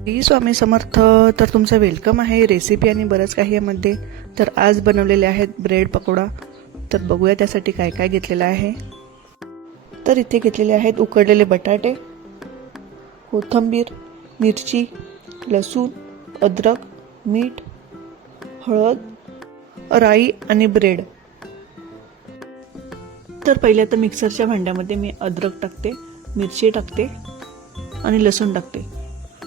श्री स्वामी समर्थ. तर तुमचं वेलकम आहे रेसिपी आणि बरंच काही यामध्ये. तर आज बनवलेले आहेत ब्रेड पकोडा. तर बघूया त्यासाठी काय काय घेतलेलं आहे. तर इथे घेतलेले आहेत उकडलेले बटाटे, कोथिंबीर, मिरची, लसूण, अद्रक, मीठ, हळद, राई आणि ब्रेड. तर पहिले तर मिक्सरच्या भांड्यामध्ये मी अद्रक टाकते, मिरची टाकते आणि लसूण टाकते.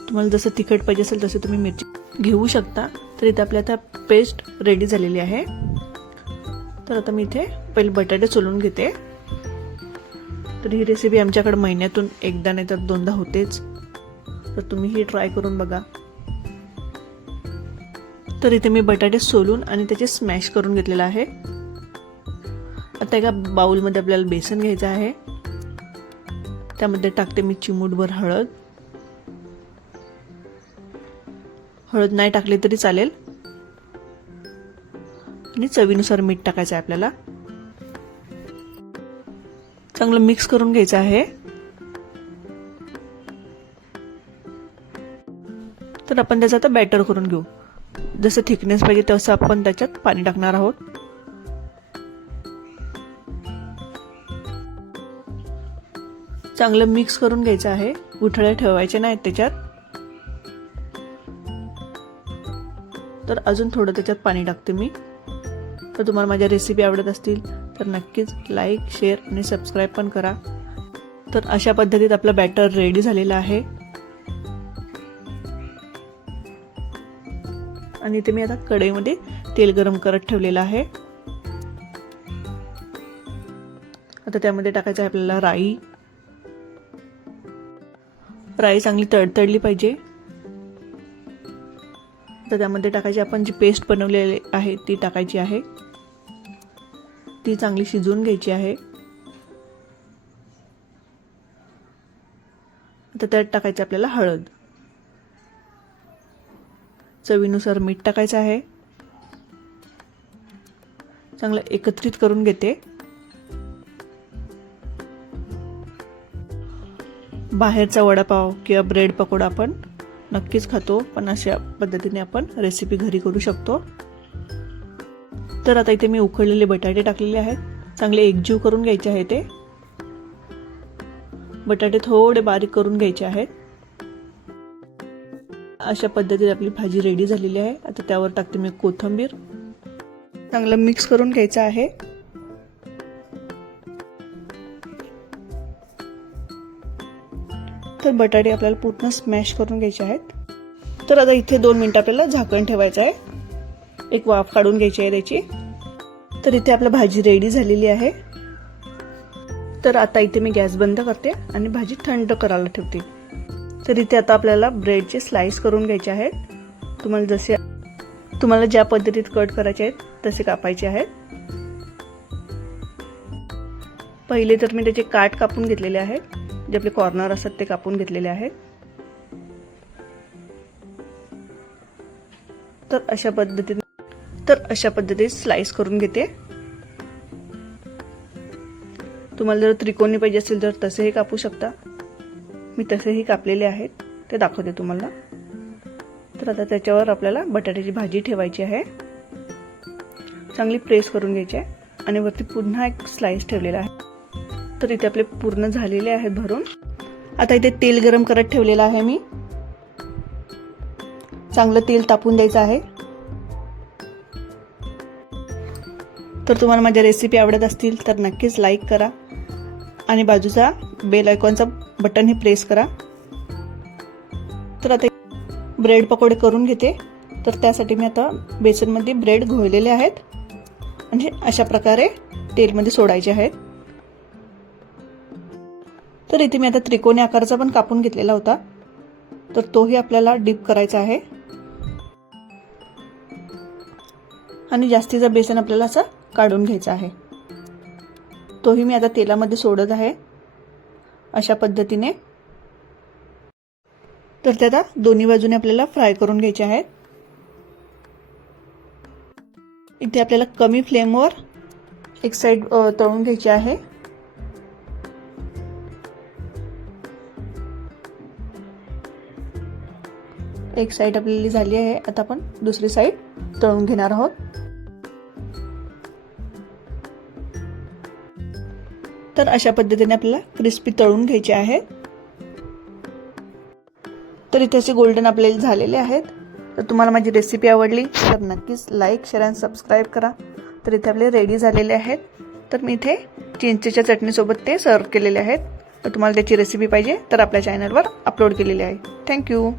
तुम्हाला जसं तिखट पाहिजे असेल तसे तुम्ही मिरची घेऊ शकता. तर इथे आपल्या आता पेस्ट रेडी झालेली आहे. तर आता मी इथे पहिले बटाटे सोलून घेते. तर ही रेसिपी आमच्याकडे महिन्यातून एकदा नाही तर दोनदा होतेच. तर तुम्ही ही ट्राय करून बघा. तर इथे मी बटाटे सोलून आणि त्याचे स्मॅश करून घेतलेला आहे. आता एका बाउलमध्ये आपल्याला बेसन घ्यायचं आहे. त्यामध्ये टाकते मी चिमूटभर हळद. हळद नाही टाकली तरी चालेल. आणि चवीनुसार मीठ टाकायचं आहे आपल्याला. चांगलं मिक्स करून घ्यायचं आहे. तर आपण त्याचं आता बॅटर करून घेऊ. जसं थिकनेस पाहिजे तसं आपण त्याच्यात पाणी टाकणार आहोत. चांगलं मिक्स करून घ्यायचं आहे. गुठळ्या ठेवायचे नाहीत त्याच्यात. तर अजून थोडं त्याच्यात पाणी टाकते मी. तर तुम्हाला माझ्या रेसिपी आवडत असतील तर नक्कीच लाईक, शेअर आणि सबस्क्राईब पण करा. तर अशा पद्धतीत आपलं बॅटर रेडी झालेलं आहे. आणि इथे मी आता कढईमध्ये तेल गरम करत ठेवलेलं आहे. आता त्यामध्ये टाकायचं आहे आपल्याला राई. राई चांगली तडतडली पाहिजे. तर त्यामध्ये टाकायची आपण जी पेस्ट बनवलेली आहे ती टाकायची आहे. ती चांगली शिजवून घ्यायची आहे. आता त्यात टाकायचं आपल्याला हळद. चवीनुसार मीठ टाकायचं आहे. चांगलं एकत्रित करून घेते. बाहेरचा वडापाव किंवा ब्रेड पकोडा आपण नक्कीच खातो, पण अशा पद्धतीने आपण रेसिपी घरी करू शकतो. तर आता इथे मी उकडलेले बटाटे टाकलेले आहेत. चांगले एकजीव करून घ्यायचे आहे. ते बटाटे थोडे बारीक करून घ्यायचे आहेत. अशा पद्धतीने आपली भाजी रेडी झालेली आहे. आता त्यावर टाकते मी कोथिंबीर. चांगलं मिक्स करून घ्यायचं आहे. तर बटाटे आपल्याला पूर्ण स्मॅश करून घ्यायचे आहेत. तर आता इथे 2 मिनिटं आपल्याला झाकण ठेवायचं आहे. एक वाफ काढून घ्यायची आहे त्याची. तर इथे आपली भाजी रेडी झालेली आहे. तर आता इथे मी गॅस बंद करते आणि भाजी थंड करायला ठेवते. तर इथे आता आपल्याला ब्रेडचे स्लाइस करून घ्यायचे आहेत. तुम्हाला ज्या पद्धतीत कट करायचे आहेत तसे कापायचे आहेत. पहिले तर मी त्याचे काट कापून घेतलेले आहेत. जे आपले कॉर्नर असतात ते कापून घेतलेले आहेत. तर अशा पद्धतीने स्लाइस करून घेते. तुम्हाला जर त्रिकोणी पाहिजे असेल तर तसेही कापू शकता. मी तसेही कापलेले आहेत, ते दाखवते तुम्हाला. तर आता त्याच्यावर आपल्याला बटाट्याची भाजी ठेवायची आहे. चांगली प्रेस करून घ्यायची आहे आणि वरती पुन्हा एक स्लाइस ठेवलेला आहे. तर इथे आपले पूर्ण झालेले आहेत भरून. आता इथे तेल गरम करत ठेवलेलं आहे मी. चांगलं तेल तापून द्यायचं आहे. तर तुम्हाला माझ्या रेसिपी आवडत असतील तर नक्कीच लाईक करा आणि बाजूचा बेल आयकॉनचा बटन हे प्रेस करा. तर आता ब्रेड पकोडे करून घेते. तर त्यासाठी मी आता बेसनमध्ये ब्रेड घोळलेले आहेत आणि अशा प्रकारे तेलमध्ये सोडायचे आहेत. तर इथे मी आता त्रिकोणी आकाराचा पण कापून घेतलेला होता. तर तोही आपल्याला डीप करायचा आहे. आणि जास्तीचा बेसन आपल्याला असं काढून घ्यायचा आहे. तोही मी आता तेलामध्ये सोडत आहे अशा पद्धतीने. तर ते आता दोन्ही बाजूने आपल्याला फ्राय करून घ्यायचे आहेत. इथे आपल्याला कमी फ्लेमवर एक साइड तळून घ्यायची आहे. एक साईड आपली झाली आहे. आता आपण दुसरी साईड तळून घेणार आहोत. तर अशा पद्धतीने आपल्याला क्रिस्पी तळून घ्यायचे आहेत. तर इथे असे गोल्डन आपल्याला झालेले आहेत. तर तुम्हाला माझी रेसिपी आवडली तर नक्कीच लाईक, शेअर आणि सबस्क्राईब करा. तर इथे आपले रेडी झालेले आहेत. तर मी इथे चिंचेच्या चटणीसोबत ते सर्व केलेले आहेत. तर तुम्हाला त्याची रेसिपी पाहिजे तर आपल्या चॅनलवर अपलोड केलेली आहे. थँक्यू.